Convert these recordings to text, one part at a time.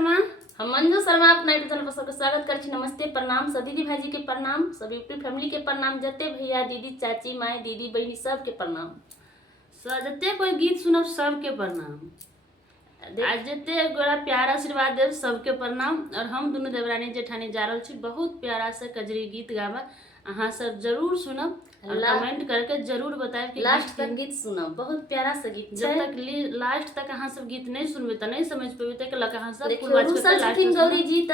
शर्मा। हम मंजू शर्मा अपना YouTube channel पर सबके स्वागत कर छी। नमस्ते, प्रणाम, सब दीदी भाईजी के प्रणाम, सब यूट्यूब फैमिली के प्रणाम, जते भैया दीदी चाची माई दीदी बहनी सबके प्रणाम। जते कोई गीत सुनब सबके प्रणाम। आज जते गोड़ा प्यार आशीर्वाद देव सबके प्रणाम। और हम दोनों देवरानी जेठानी जा रहल छी बहुत प्यारा से कजरी गीत गावा। अहाँ सब जरूर सुनब और कमेंट करके जरूर बताएब कि लास्ट तक गीत सुनब। बहुत प्यारा सा गीत जब तक लास्ट तक अहाँ सब गीत नहीं सुनबे त नहीं समझ पेबे। तक लग अहाँ सब रूसल छथिन गौरी जी, त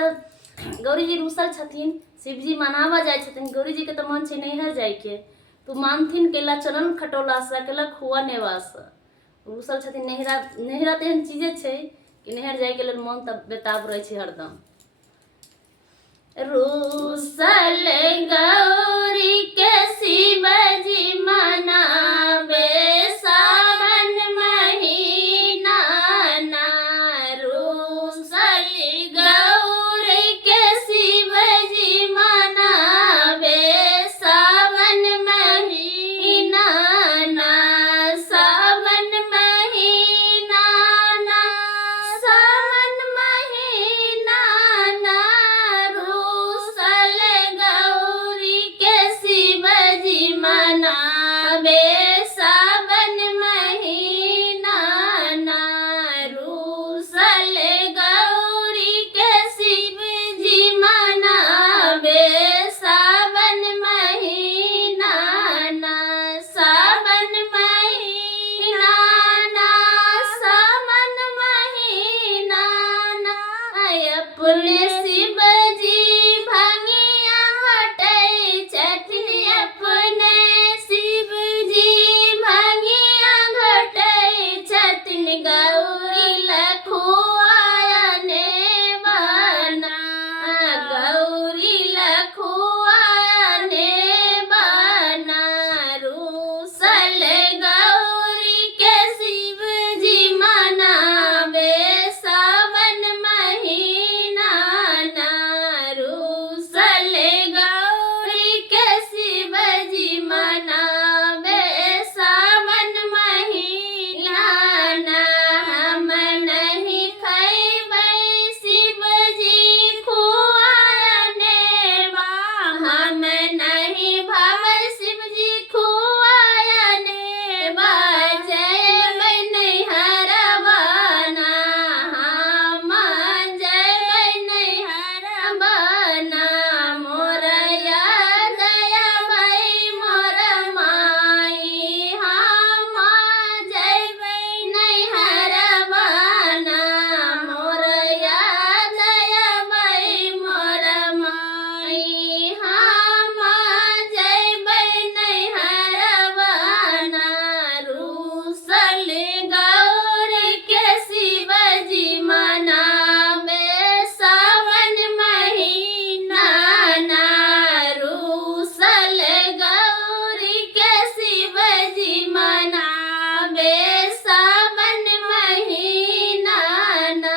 गौरी जी रूसल छथिन, शिव जी मनावा जाय छथिन। गौरी जी के त मन छै नैहर जाय के, तो मानथिन केला चरण खटोला से केला खुआ नेवा से। रूसल छथिन नैहरा। नैहरा त एहन चीजे छै कि नैहर जाय के लेल मन त बेताब रहे छै हरदम। रूसल गौरी के शिव जी मनावे सावन महीना ना। रूसल गौरी के शिव जी मनावे सावन महीना ना। सावन महीना ना, सावन महीना ना। रूसल गौरी के शिव जी मनावे सावन महीना ना। रूसल गौरी के शिव जी मनावे सावन महीना ना। सावन महीना ना, सावन महीना ना। अपने शिव जी भंगिया हटै छथिन, अपने शिव जी भंगिया घटै छथिन। गौरी लखुआया ने बना, गौरी लखुआया ने बना। रूसल गौरी के शिव जी मनावे सावन महीना ना। रूसल गौरी के शिव जी मनावे सावन महीना ना। हम नहीं खैबै शिव जी खुआया नेवा, हम नहीं भावै शिव जी खुआया नेवा। जयबै नैहरवा ना, हम जयबै नैहरवा ना। मोर याद अबै मोर माई, हम जयबै नैहरवा ना। मोर याद अबै मोर माई, हम जयबै नैहरवा ना। रूसल गौरी के शिव जी मनावे सावन महीना ना। रूसल गौरी के शिव जी मनावे सावन महीना ना।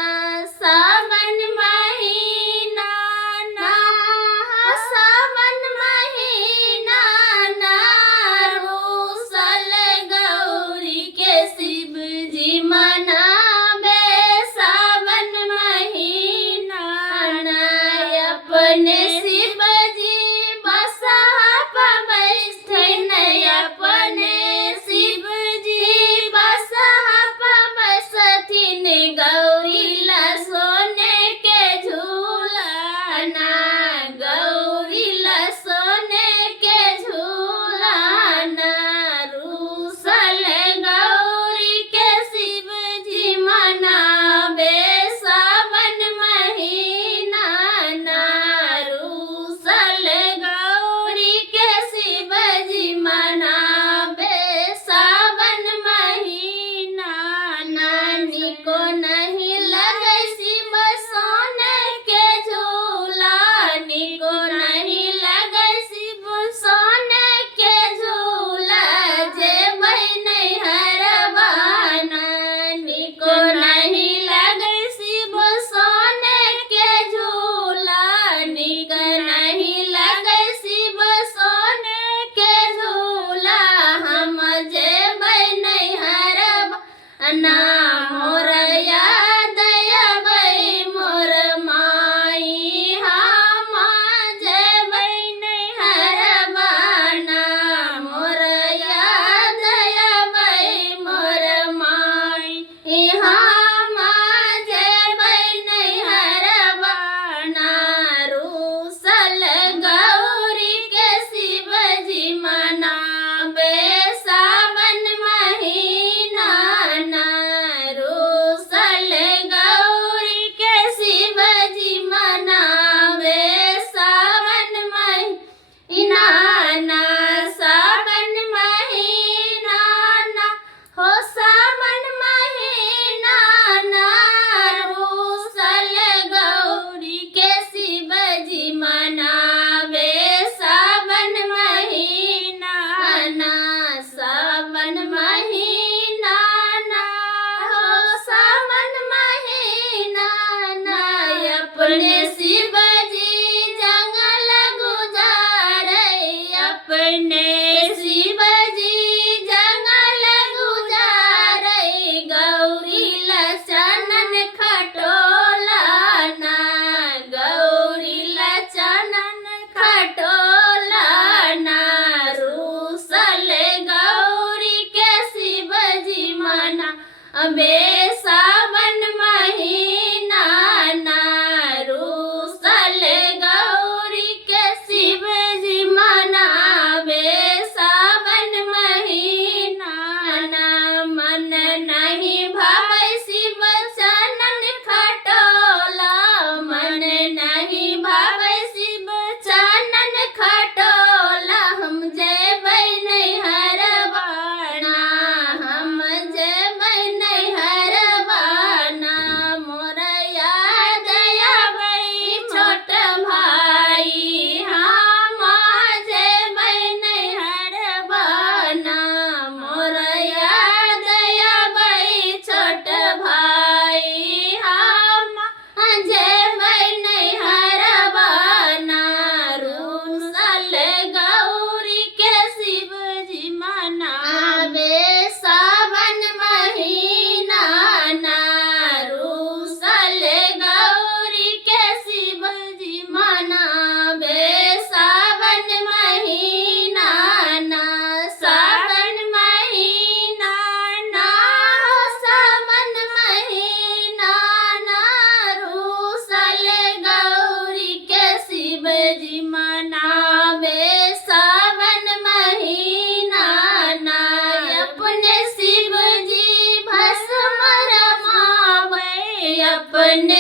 सावन महीना ना, सावन महीना ना। रूसल गौरी के शिव जी मनावे सावन महीना ना। अपने शिव जी बसहा पर बैठथिन, अपने शिव जी बसहा पर बैठथिन। गौरी ला सोने के झूला ना, गौरी ला सोने के झूला ना। रूसल गौरी के शिव जी मनावे सावन महीना ना। रूसल गौरी के शिव जी मनावे सावन महीना ना। निको नहीं अपने